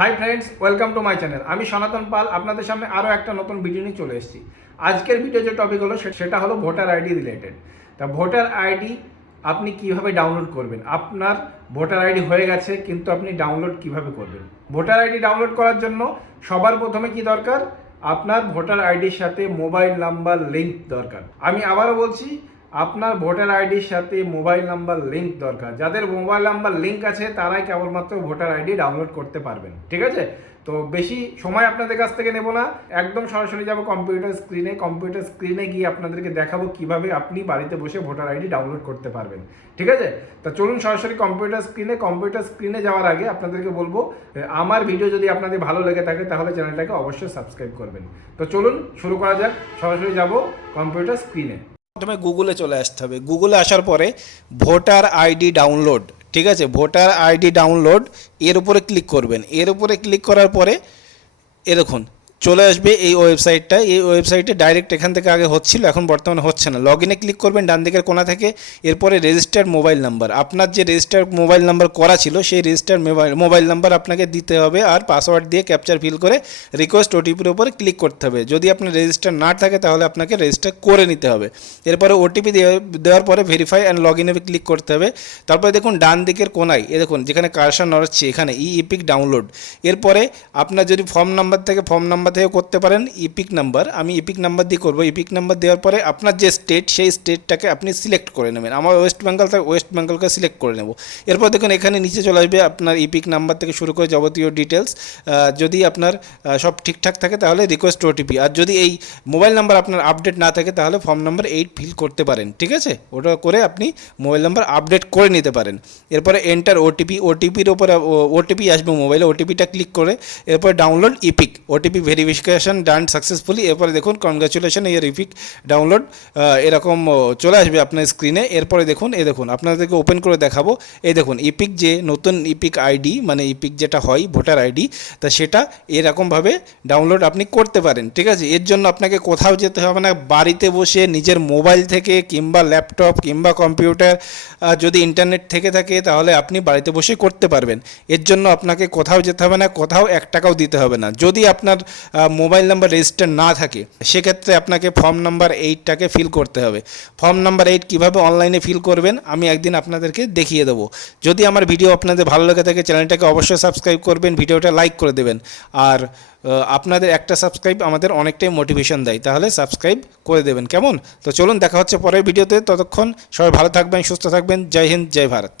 Hi friends, welcome to my channel. আমি সনাতন পাল আপনাদের সামনে আরও একটা নতুন ভিডিও নিয়ে চলে এসেছি। আজকের ভিডিও যে টপিক হলো সেটা হলো ভোটার আইডি রিলেটেড। তা ভোটার আইডি আপনি কিভাবে ডাউনলোড করবেন? আপনার ভোটার আইডি হয়ে গেছে কিন্তু আপনি ডাউনলোড কিভাবে করবেন? ভোটার আইডি ডাউনলোড করার জন্য সবার প্রথমে কি দরকার? আপনার ভোটার আইডির সাথে মোবাইল নাম্বার লিঙ্ক দরকার। আমি আবারও বলছি, আপনার ভোটার আইডির সাথে মোবাইল নাম্বার লিঙ্ক দরকার। যাদের মোবাইল নাম্বার লিঙ্ক আছে তারাই কেবলমাত্র ভোটার আইডি ডাউনলোড করতে পারবেন, ঠিক আছে? তো বেশি সময় আপনাদের কাছ থেকে নেব না, একদম সরাসরি যাব কম্পিউটার স্ক্রিনে গিয়ে আপনাদেরকে দেখাবো কিভাবে আপনি বাড়িতে বসে ভোটার আইডি ডাউনলোড করতে পারবেন, ঠিক আছে? তা চলুন সরাসরি কম্পিউটার স্ক্রিনে যাওয়ার আগে আপনাদেরকে বলবো, আমার ভিডিও যদি আপনাদের ভালো লেগে থাকে তাহলে চ্যানেলটাকে অবশ্যই সাবস্ক্রাইব করবেন। তো চলুন শুরু করা যাক। সরাসরি যাব কম্পিউটার স্ক্রিনে। প্রথমে গুগলে চলে আসতে হবে। গুগলে আসার পরে ভোটার আইডি ডাউনলোড, ঠিক আছে, ভোটার আইডি ডাউনলোড এর উপরে ক্লিক করবেন। এর উপরে ক্লিক করার পরে দেখুন চলে আসবে এই ওয়েবসাইটটা। এই ওয়েবসাইটে ডাইরেক্ট এখান থেকে আগে হচ্ছিল, এখন বর্তমানে হচ্ছে না। লগ ইনে ক্লিক করবেন ডান দিকের কোণা থেকে। এরপরে রেজিস্টার্ড মোবাইল নাম্বার, আপনার যে রেজিস্টার্ড মোবাইল নাম্বার করা ছিল সেই রেজিস্টার্ড মোবাইল নাম্বার আপনাকে দিতে হবে, আর পাসওয়ার্ড দিয়ে ক্যাপচার ফিল করে রিকোয়েস্ট ওটিপির উপরে ক্লিক করতে হবে। যদি আপনার রেজিস্টার না থাকে তাহলে আপনাকে রেজিস্টার করে নিতে হবে। এরপরে ওটিপি দেওয়ার পরে ভেরিফাই অ্যান্ড লগ ইনে ক্লিক করতে হবে। তারপরে দেখুন ডান দিকের কোণায় দেখুন যেখানে কার্সর নড়াচ্ছে এখানে ইপিক ডাউনলোড। এরপরে আপনার যদি ফর্ম নাম্বার থেকে করতে পারেন ইপিক নাম্বার। আমি ইপিক নাম্বার দিয়ে করবো। ইপিক নাম্বার দেওয়ার পরে আপনার যে স্টেট সেই স্টেটটাকে আপনি সিলেক্ট করে নেবেন। আমার ওয়েস্ট বেঙ্গল থেকে ওয়েস্ট বেঙ্গলকে সিলেক্ট করে নেব। এরপর দেখুন এখানে নিচে চলে আসবে আপনার ইপিক নাম্বার থেকে শুরু করে যাবতীয় ডিটেলস। যদি আপনার সব ঠিকঠাক থাকে তাহলে রিকোয়েস্ট ওটিপি, আর যদি এই মোবাইল নাম্বার আপনার আপডেট না থাকে তাহলে ফর্ম নাম্বার 8 ফিল করতে পারেন, ঠিক আছে? ওটা করে আপনি মোবাইল নাম্বার আপডেট করে নিতে পারেন। এরপরে এন্টার ওটিপির ওপরে ওটিপি আসবে মোবাইলে, ওটিপিটা ক্লিক করে এরপরে ডাউনলোড ইপিক, ওটিপি ভেরিফিকেশন ডান সাকসেসফুলি। এরপরে দেখুন কনগ্রাচুলেশন, এই ইপিক ডাউনলোড এরকম চলে আসবে আপনার স্ক্রিনে। এরপরে দেখুন আপনাদেরকে ওপেন করে দেখাবো। এই দেখুন ইপিক, যে নতুন ইপিক আইডি মানে ইপিক যেটা হয় ভোটার আইডি, তা সেটা এরকমভাবে ডাউনলোড আপনি করতে পারেন, ঠিক আছে? এর জন্য আপনাকে কোথাও যেতে হবে না, বাড়িতে বসে নিজের মোবাইল থেকে কিংবা ল্যাপটপ কিংবা কম্পিউটার, যদি ইন্টারনেট থেকে থাকে তাহলে আপনি বাড়িতে বসে করতে পারবেন। এর জন্য আপনাকে কোথাও যেতে হবে না, কোথাও 1 টাকাও দিতে হবে না। যদি আপনার মোবাইল নাম্বার রেজিস্টার না থাকে সেক্ষেত্রে আপনাকে ফর্ম নাম্বার 8টাকে ফিল করতে হবে। ফর্ম নাম্বার 8 কীভাবে অনলাইনে ফিল করবেন আমি একদিন আপনাদেরকে দেখিয়ে দেবো। যদি আমার ভিডিও আপনাদের ভালো লেগে থাকে চ্যানেলটাকে অবশ্যই সাবস্ক্রাইব করবেন, ভিডিওটা লাইক করে দেবেন। আর আপনাদের একটা সাবস্ক্রাইব আমাদের অনেকটাই মোটিভেশন দেয়, তাহলে সাবস্ক্রাইব করে দেবেন, কেমন? তো চলুন দেখা হচ্ছে পরের ভিডিওতে। ততক্ষণ সবাই ভালো থাকবেন, সুস্থ থাকবেন। জয় হিন্দ, জয় ভারত।